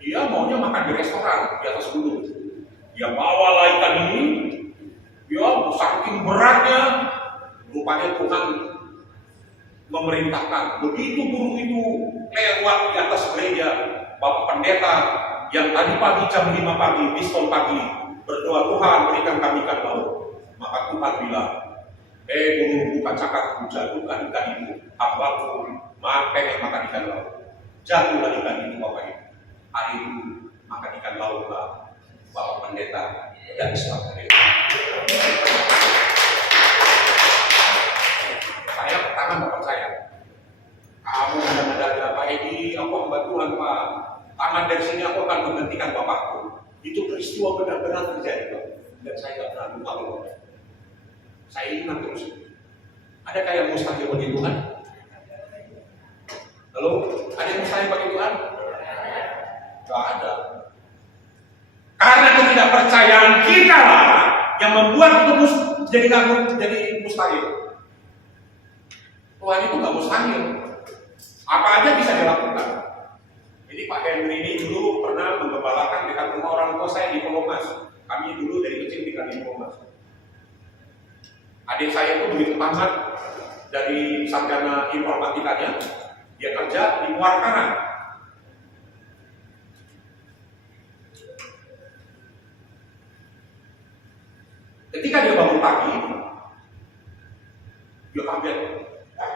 dia maunya makan di restoran di atas gunung. Dia bawalah ikan ini, dia saking beratnya, rupanya Tuhan memerintahkan begitu burung itu lewat di atas gereja, Bapak Pendeta yang tadi pagi jam 5 pagi, diskon pagi, berdoa, Tuhan berikan kami ikan laut. Maka Tuhan bilang, burung bukan cakap, jatuhkan ikan itu, hambaku pengen makan ikan laut. Jatuhlah ikan itu Bapak Ibu. Hari itu makan ikan laut lah Bapak Pendeta dan Bapak Pendeta. Saya pertama nggak percaya. Kamu mendadak Pak Edi, aku hamba Tuhan Pak. Tamat dari sini aku akan menghentikan bapakku. Itu peristiwa benar-benar terjadi Pak. Dan saya nggak pernah lupa Bapak. Saya ingat terus. Ada kayak mustahil bagi Tuhan? Halo, ada yang mustahil bagi Tuhan? Gak ada. Karena ketidakpercayaan kita lah yang membuat itu jadi mustahil. Tuhan itu nggak mustahil. Apa aja bisa dilakukan. Jadi Pak Henry ini dulu pernah menggembalakan dekat rumah orang tua saya di Polomas. Kami dulu dari kecil tinggal di Polomas. Adik saya itu begitu tamat dari sarjana informatikanya, dia kerja di Muarkaran. Ketika dia bangun pagi, dia kaget.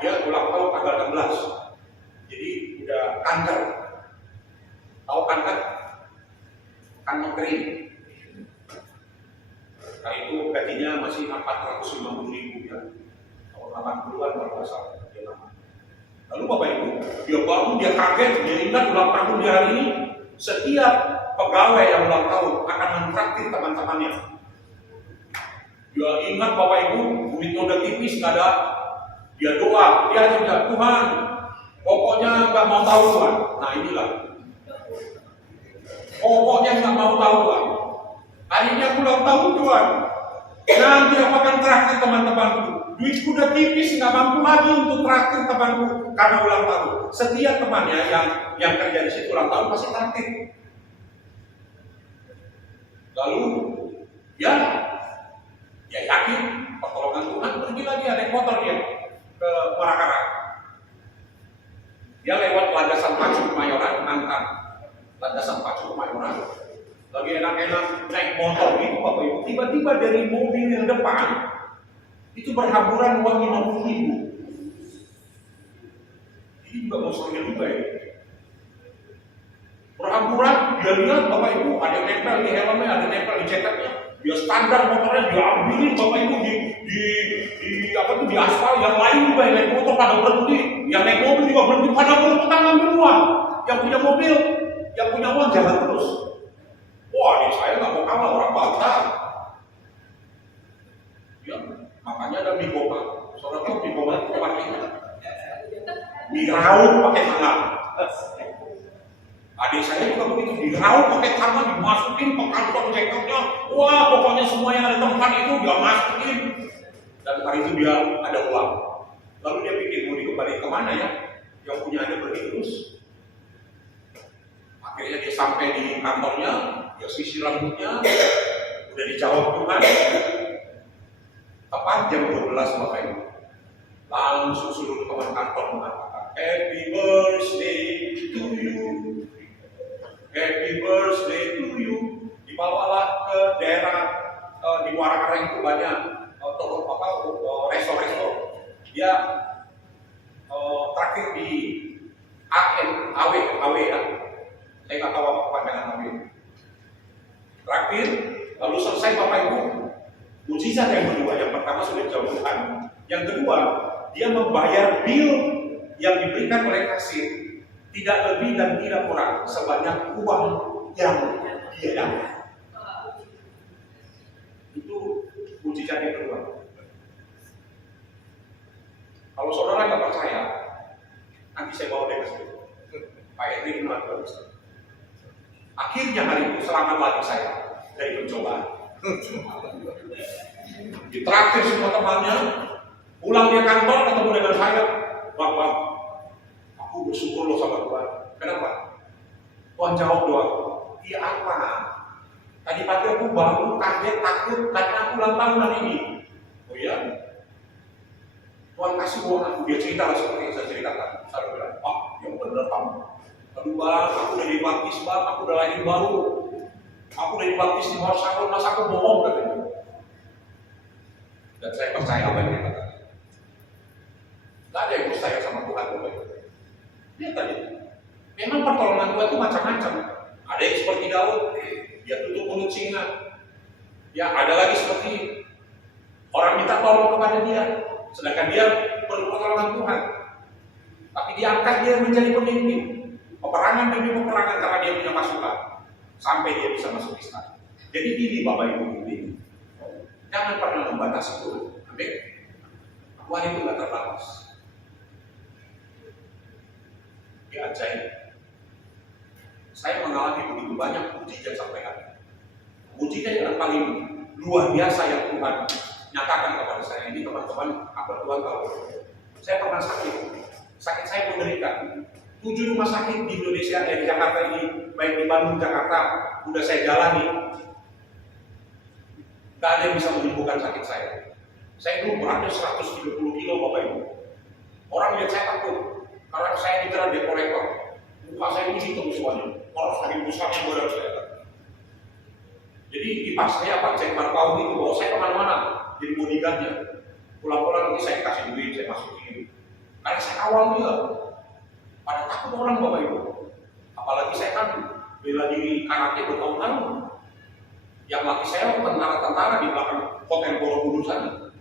Dia ulang tahun tanggal 16. Jadi udah kanker. Tahu kanker? Kanker kering. Kali itu gajinya masih 450.000 ya. Tahun 80-an kalau nggak salah. Lalu Bapak Ibu, dia bangun, dia kaget, dia ingat ulang tahun dia hari ini. Setiap pegawai yang ulang tahun akan mentraktir teman-temannya. Dia ingat Bapak Ibu, duitnya udah tipis, nggak ada. Dia doa, dia juga Tuhan, pokoknya nggak mau tahu Tuhan. Nah inilah, pokoknya nggak mau tahu Tuhan. Hari ini aku ulang tahun Tuhan. Nanti aku akan traktir teman-temanku. Duitku udah tipis, nggak mampu lagi untuk traktir temanku karena ulang tahun. Setiap temannya yang kerja di situ ulang tahun pasti traktir. Lalu, ya yakin pertolongan Tuhan, pergi lagi naik motor dia ke Muarakaran. Dia lewat landasan Pacu Kemayoran, Nangka. Landasan Pacu Kemayoran. Lagi enak-enak naik motor gitu Bapak Ibu. Tiba-tiba dari mobil yang depan itu berhamburan uang 50.000. Ini juga maksudnya juga ya. Berhamburan, dia lihat Bapak Ibu ada yang nempel di helmnya, ada yang nempel di jaketnya. Dia standar motornya diambilin Bapak Ibu di aspal. Yang lain juga yang naik motor pada berhenti, yang naik mobil juga berhenti pada berhenti ngambil uang. Yang punya mobil, yang punya uang jalan terus. Wah, ini saya nggak mau kalah orang bangsa. Ya, makanya ada bigoma. Soalnya tuh bigoma itu pakai diraup pakai tangan. Adik saya juga begitu, diraup pakai tangan, dimasukin ke kantong jaketnya. Wah, pokoknya semua yang ada tempat itu dia masukin. Dan hari itu dia ada uang. Lalu dia pikir mau dikembalikan kemana ya? Yang punya ada pergi terus. Akhirnya dia sampai di kantornya, dia sisir rambutnya, udah dijawab Tuhan. Tepat jam 12 Bapak Ibu, langsung seluruh teman kantor mengatakan, Happy birthday to you, Happy birthday to you. Dibawalah ke daerah di Muara itu banyak resto-resto. Dia terakhir di AW ya. Saya nggak tahu apa kepanjangan AW. Terakhir, lalu selesai Bapak Ibu, mujizat yang kedua. Yang pertama sudah dijawab Tuhan. Yang kedua, dia membayar bill yang diberikan oleh kasir tidak lebih dan tidak kurang sebanyak uang yang dia dapat. Itu mujizat yang kedua. Kalau saudara nggak percaya, nanti saya bawa dia ke situ. Pak Henry kenal bagus. Akhirnya hari itu selamat lagi saya dari pencobaan. Ditraktir semua temannya, pulang dia kantor ketemu dengan saya, Bapak, aku bersyukur loh sama Tuhan. Kenapa? Tuhan jawab doaku. Iya apa? Tadi pagi aku bangun kaget takut karena aku ulang tahun hari ini. Oh iya? Tuhan kasih uang aku. Dia cerita seperti yang saya ceritakan. Saya bilang, yang benar kamu. Aduh bang, aku udah dibaptis bang, aku udah lahir baru. Aku udah dibaptis di bawah salon, masa aku bohong katanya. Dan saya percaya apa yang dia katakan. Gak ada yang percaya sama Tuhan. Lihat tadi. Memang pertolongan Tuhan itu macam-macam. Ada yang seperti Daud, dia tutup mulut singa. Ya ada lagi seperti orang minta tolong kepada dia, sedangkan dia perlu pertolongan Tuhan. Tapi diangkat dia menjadi pemimpin. Peperangan demi peperangan karena dia punya pasukan. Sampai dia bisa masuk istana. Jadi gini Bapak Ibu, ini. Jangan pernah membatasi Tuhan. Amin. Tuhan itu gak terbatas. Dia ajaib. Saya mengalami begitu banyak mujizat sampai hari ini. Mujizat yang paling luar biasa yang Tuhan nyatakan kepada saya. Ini teman-teman, apa Tuhan tahu? Saya pernah sakit. Sakit saya mengerikan. 7 rumah sakit di Indonesia, di Jakarta ini, baik di Bandung, Jakarta, udah saya jalani. Gak ada yang bisa menyembuhkan sakit saya. Saya dulu beratnya 130 kilo Bapak Ibu. Orang lihat saya takut, karena saya dikira dekorator. Muka saya ini hitam semuanya. Orang sakit besarnya badan saya. Jadi dipaksa Pak Cek Marpau itu bawa saya kemana-mana, jadi bodyguardnya. Pulang-pulang nanti saya kasih duit, saya masukin. Karena saya kawal dia. Pada takut orang Bapak Ibu. Apalagi saya kan bela diri karate bertahun-tahun. Yang laki saya tentara-tentara di belakang Hotel Borobudur sana.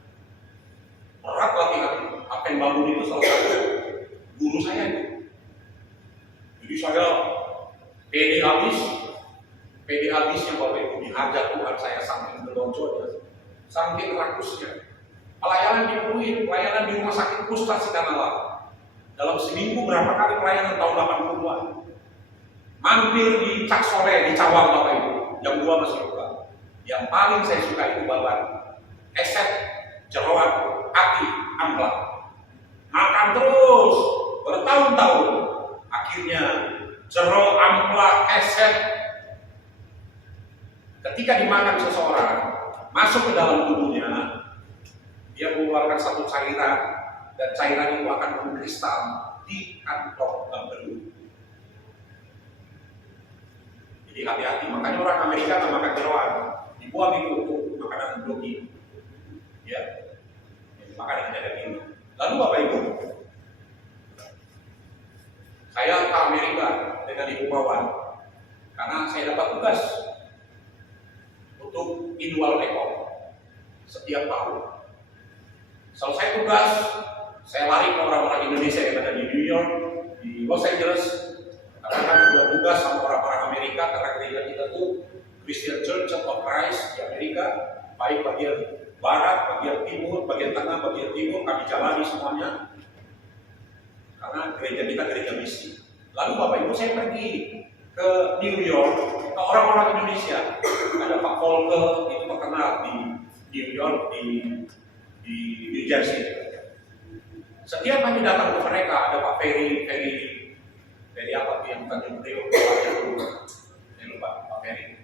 Berat latihan. Apen bangun itu salah satu guru saya itu. Jadi saya PD habisnya Bapak Ibu, dihajar Tuhan saya saking geloncornya, saking rakusnya. Pelayanan dipenuhi, pelayanan di rumah sakit Pusta Sikanala. Dalam seminggu berapa kali pelayanan tahun 80-an. Mampir di Cak Sore, di Cawang Bapak Ibu, jam 2 masih buka. Yang paling saya suka itu babat, esek, jeroan, hati, amplak. Makan terus, bertahun-tahun. Akhirnya, jero, amplak, esek. Ketika dimakan seseorang, masuk ke dalam tubuhnya, dia mengeluarkan satu cairan, dan cairan itu akan mengkristal di kantong empedu. Jadi hati-hati, makanya orang Amerika nggak makan jeroan, dibuang itu untuk makanan blogi, ya, makanan yang daging. Lalu Bapak Ibu, saya ke Amerika dengan Ibu Bawan, karena saya dapat tugas untuk annual record setiap tahun. Selesai tugas, saya lari ke orang-orang Indonesia yang ada di New York, di Los Angeles, karena kan sudah tugas sama orang-orang Amerika, karena gereja kita tuh Christian Church of Christ di Amerika, baik bagian barat, bagian timur, bagian tengah, bagian timur, kami jalani semuanya, karena gereja kita gereja misi. Lalu Bapak Ibu saya pergi ke New York, ke orang-orang Indonesia, ada Pak Volker, itu terkenal di New York, di New Jersey. Setiap kami datang ke mereka, ada Pak Ferry apa yang Tanjung Priok, saya lupa Pak Ferry.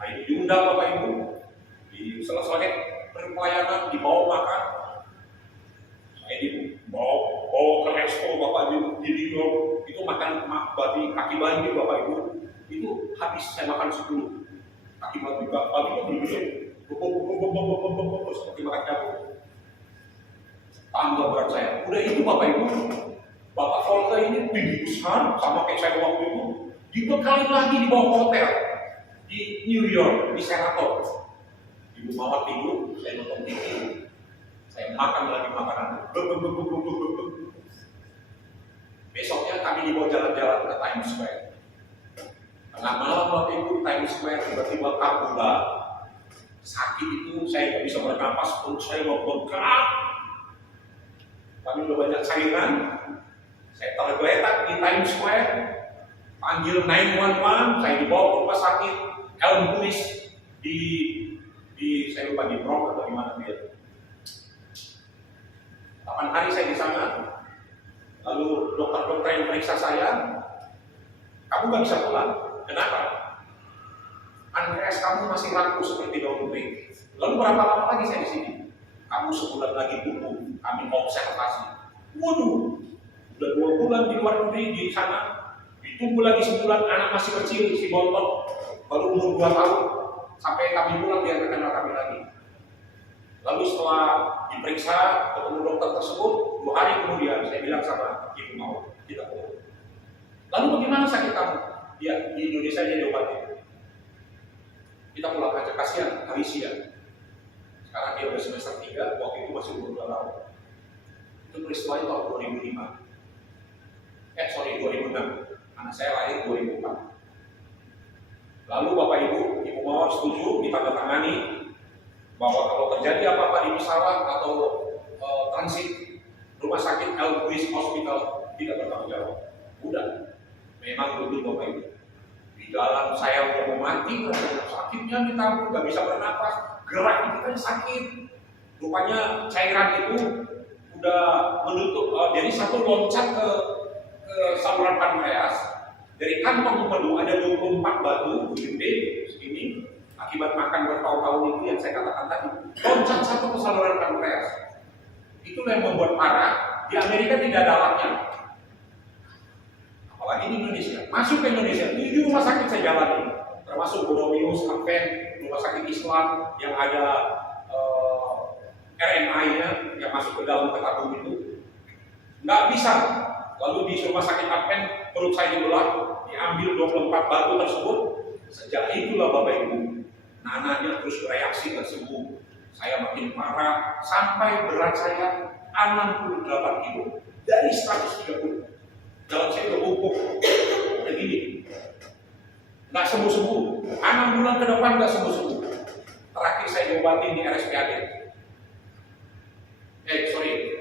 Nah ini diundang Bapak Ibu, di selesai pelayanan dibawa makan, saya dibawa ke resto Bapak Ibu di New York, itu makan babi, kaki babi Bapak Ibu, itu habis saya makan 10 kaki babi itu seperti makan jagung. Tambah berat saya. Udah itu Bapak Ibu, Bapak Volta ini tinggi besar sama kayak saya waktu itu, dibekali lagi di bawah hotel di New York, di Sheraton. Ibu Mawar tidur, saya nonton TV, saya makan lagi makanan. Besoknya kami dibawa jalan-jalan ke Times Square. Tengah malam Bapak Ibu, Times Square tiba-tiba kabur. Sakit itu saya nggak bisa bernapas, perut saya membengkak. Kami udah banyak cairan. Saya tergeletak di Times Square, panggil 911, saya dibawa ke rumah sakit Elm Lewis di saya lupa di Bronx atau di mana dia. 8 hari saya di sana. Lalu dokter-dokter yang periksa saya, kamu nggak bisa pulang. Kenapa? Andreas, kamu masih rapuh seperti daun kering. Lalu berapa lama lagi saya di sini? Kamu sebulan lagi tumbuh, kami observasi. Waduh, udah 2 bulan di luar negeri di sana, ditunggu lagi sebulan, anak masih kecil, si bontot, baru umur 2 tahun, sampai kami pulang dia akan kenal kami lagi. Lalu setelah diperiksa, ketemu dokter tersebut, 2 hari kemudian saya bilang sama Ibu Mawar, tidak boleh. Lalu bagaimana sakit kamu? Ya, di Indonesia dia diobati. Kita pulang aja, kasihan, Alicia. Sekarang dia udah semester 3, waktu itu masih umur 2 tahun. Itu peristiwanya tahun 2005. 2006. Anak saya lahir 2004. Lalu Bapak Ibu, Ibu Mawar setuju ditandatangani bahwa kalau terjadi apa-apa di pesawat atau transit rumah sakit Elm Lewis Hospital tidak bertanggung jawab. Udah, memang betul Bapak Ibu. Di dalam saya udah mau mati, sakitnya ditanggung, nggak bisa bernapas, gerak itu kan sakit. Rupanya cairan itu udah menutup, jadi satu loncat ke saluran pankreas. Dari kantong empedu ada 24 batu gede segini, akibat makan bertahun-tahun itu yang saya katakan tadi, loncat satu ke saluran pankreas. Itulah yang membuat parah. Di Amerika tidak ada alatnya, apalagi di Indonesia. Masuk ke Indonesia, 7 rumah sakit saya jalani, termasuk Boromius, Advent, rumah sakit Islam yang ada RNI-nya yang masuk ke dalam ketabung itu, nggak bisa. Lalu di rumah sakit Advent perut saya dibelah, diambil 24 batu tersebut. Sejak itulah Bapak Ibu, nananya terus bereaksi dan sembuh. Saya makin parah sampai berat saya 68 kilo dari 130. Dalam saya terpupuk begini, nggak sembuh-sembuh. 6 bulan ke depan nggak sembuh-sembuh. Terakhir saya diobatin di RSPAD.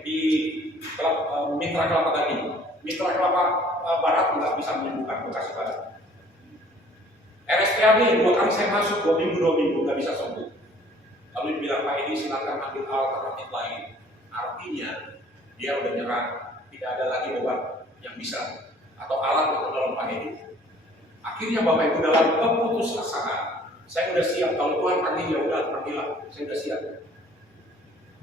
Di Mitra Kelapa tadi. Mitra Kelapa Barat nggak bisa menyembuhkan Bekasi Barat. RSPAD 2 kali saya masuk 2 minggu nggak bisa sembuh. Lalu dibilang Pak Edi silakan ambil alternatif lain. Artinya dia udah nyerah, tidak ada lagi obat yang bisa atau alat untuk dalam Pak Edi. Akhirnya Bapak Ibu dalam keputusasaan, saya udah siap kalau Tuhan panggil ya udah panggillah, saya udah siap.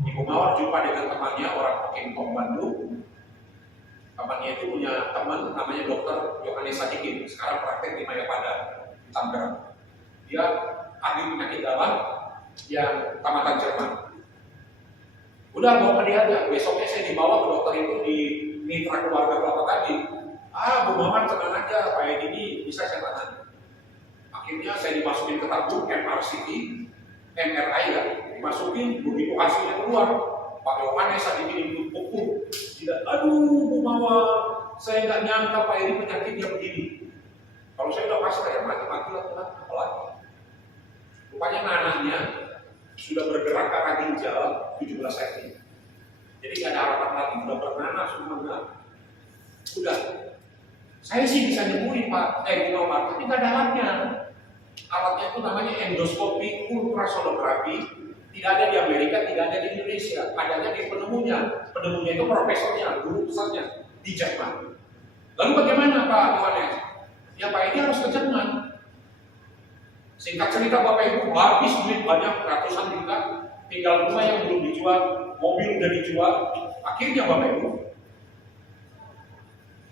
Ibu Mawar jumpa dengan temannya orang Pokemon Bandung. Temannya itu punya teman namanya Dr. Yohanes Sadikin, sekarang praktek di Mayapada, di Tangerang. Dia ahli penyakit dalam yang tamatan Jerman. Udah bawa dia aja. Besoknya saya dibawa ke dokter itu di Mitra Keluarga Kelapa tadi. Bu Mawar tenang aja, Pak Edi ini bisa saya tangani. Akhirnya saya dimasukin ke tabung MRCT, MRI ya, dimasukin, begitu hasilnya keluar, Pak Yohanes Sadikin itu pukul. Tidak, aduh Bu Mawar, saya nggak nyangka Pak Edi penyakitnya begini. Kalau saya udah pasrah ya mati lah Tuhan, apalagi. Rupanya nanahnya sudah bergerak ke arah ginjal 17 cm. Jadi nggak ada harapan lagi, udah bernanah semuanya. Udah, saya sih bisa nyembuhin Pak, Bu Mawar, tapi nggak ada alatnya. Alatnya itu namanya endoskopi ultrasonografi. Tidak ada di Amerika, tidak ada di Indonesia. Adanya di penemunya. Penemunya itu profesornya, guru besarnya di Jerman. Lalu bagaimana Pak Yohanes? Ya Pak ini harus ke Jerman. Singkat cerita Bapak Ibu, habis duit banyak ratusan juta, tinggal rumah yang belum dijual, mobil udah dijual. Akhirnya Bapak Ibu,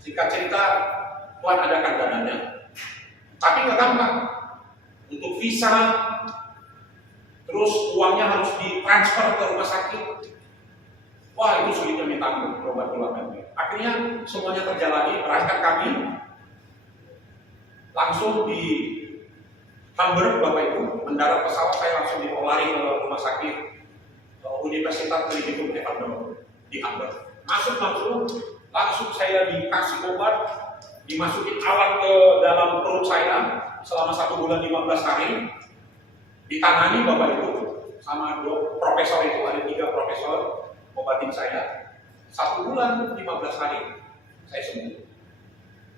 singkat cerita Tuhan adakan dananya. Tapi nggak gampang. Untuk visa, terus uangnya harus ditransfer ke rumah sakit. Wah, itu sulitnya minta ampun, berobat keluarga. Akhirnya semuanya terjalani, berangkat kami langsung di Hamburg Bapak Ibu, mendarat pesawat saya langsung dibawa lari ke rumah sakit Universitas Klinikum Evan di Hamburg. Langsung saya dikasih obat, dimasukin alat ke dalam perut saya selama 1 bulan 15 hari, ditangani Bapak Ibu sama profesor itu, ada 3 profesor obatin saya. 1 bulan 15 hari saya sembuh.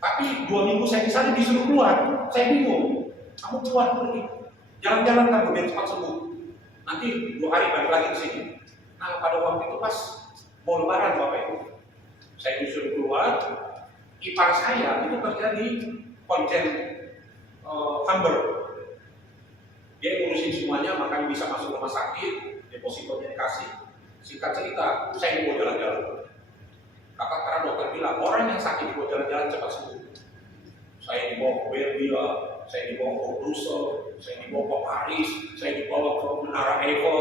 Tapi 2 minggu saya di sana disuruh keluar, saya bingung. Kamu keluar pergi, jalan-jalan kamu biar cepat sembuh. Nanti 2 hari balik lagi ke sini. Nah, pada waktu itu pas mau lebaran Bapak Ibu, saya disuruh keluar. Ipar saya itu kerja di konjen Hamburg. Dia ngurusin semuanya, makanya bisa masuk rumah sakit, depositonya dikasih. Singkat cerita, saya dibawa jalan-jalan. Karena dokter bilang, orang yang sakit dibawa jalan-jalan cepat sembuh. Saya dibawa ke Belgia, saya dibawa ke Brussel, saya dibawa ke Paris, saya dibawa ke Menara Eiffel.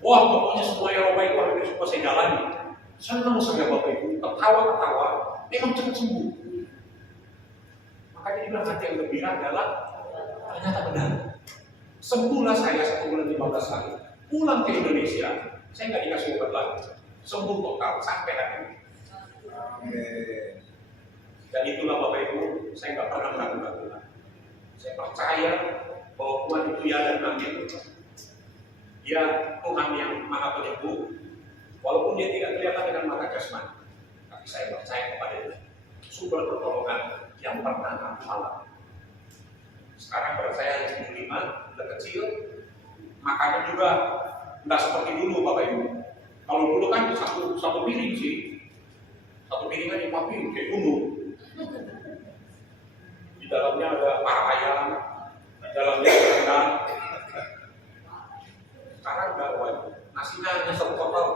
Wah, pokoknya semua Eropa itu hampir semua saya jalani. Senang saya Bapak Ibu, ketawa-ketawa, memang cepat sembuh. Makanya dibilang hati yang gembira adalah ternyata benar. Sembuhlah saya 1 bulan 15 hari. Pulang ke Indonesia, saya nggak dikasih obat lagi. Sembuh total sampai hari ini. Dan itulah Bapak Ibu, saya nggak pernah meragukan. Saya percaya bahwa Tuhan itu ya dan amin. Dia Tuhan yang Maha Penyembuh, walaupun dia tidak kelihatan dengan mata jasmani, tapi saya percaya kepada Dia, sumber pertolongan yang pernah kami alami. Sekarang berat saya 75, udah kecil, makannya juga nggak seperti dulu Bapak Ibu. Kalau dulu kan satu piring sih, satu piringan yang papi kayak gunung. Di dalamnya ada paha ayam, di dalamnya ada rendang. Sekarang udah nasinya hanya 1 kotor.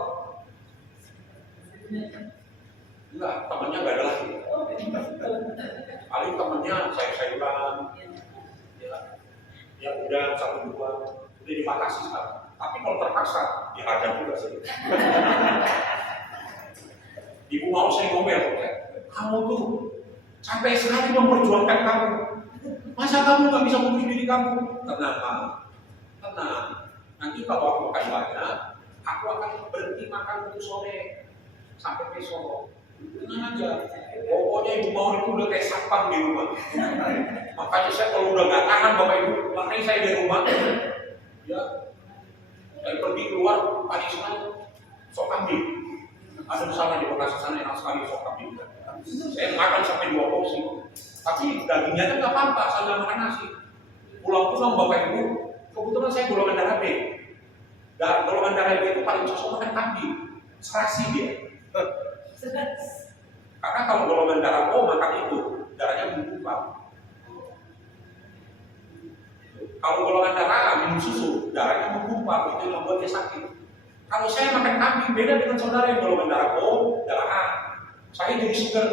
Enggak, temannya nggak ada lagi. Paling temannya sayur-sayuran, ya udah 1-2, udah dibatasi sekarang. Tapi kalau terpaksa, dihajar juga sih. Ibu mau saya ngomel, kamu tuh sampai sekali memperjuangkan kamu. Masa kamu nggak bisa memilih diri kamu? Tenang. Nanti kalau aku makan banyak, aku akan berhenti makan untuk sore sampai besok. Tenang aja. Pokoknya Ibu mau itu udah kayak satpam di rumah. Makanya saya kalau udah nggak tahan Bapak Ibu, makanya saya di rumah. Ya, saya pergi keluar pagi sekali, sok kambing. Ada misalnya di Bekasi sana enak sekali sok kambing. Saya makan sampai 2 porsi. Tapi dagingnya kan nggak apa-apa, saya nggak makan nasi. Pulang-pulang Bapak Ibu, kebetulan saya golongan darah B. Dan golongan darah B itu paling cocok makan kambing. Serasi dia. Karena kalau golongan darah O makan itu, darahnya menggumpal. Kalau golongan darah A minum susu, darahnya menggumpal, itu yang membuat dia sakit. Kalau saya makan kambing, beda dengan saudara yang golongan darah O, darah A. Saya jadi seger.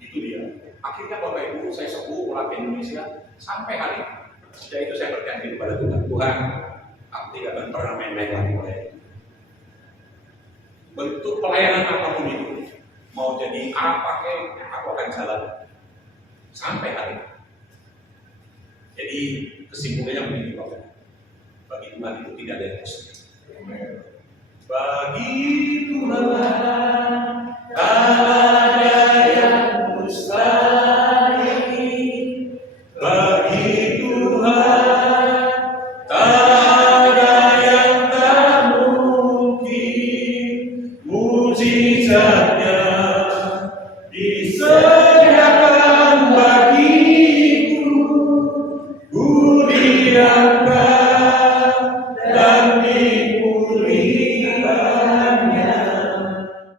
Itu dia. Akhirnya Bapak Ibu, saya sembuh pulang ke Indonesia sampai hari ini. Sejak itu saya berjanji kepada Tuhan, aku tidak akan pernah main-main lagi pelayanan. Bentuk pelayanan apapun itu, mau jadi apa aku akan jalan sampai hari ini. Jadi kesimpulannya begini Bapak, bagi Tuhan itu tidak ada yang mustahil. Bagi Tuhan ada yang mustahil. Bagi Tuhan ada yang tak mungkin. Mujizatnya bisa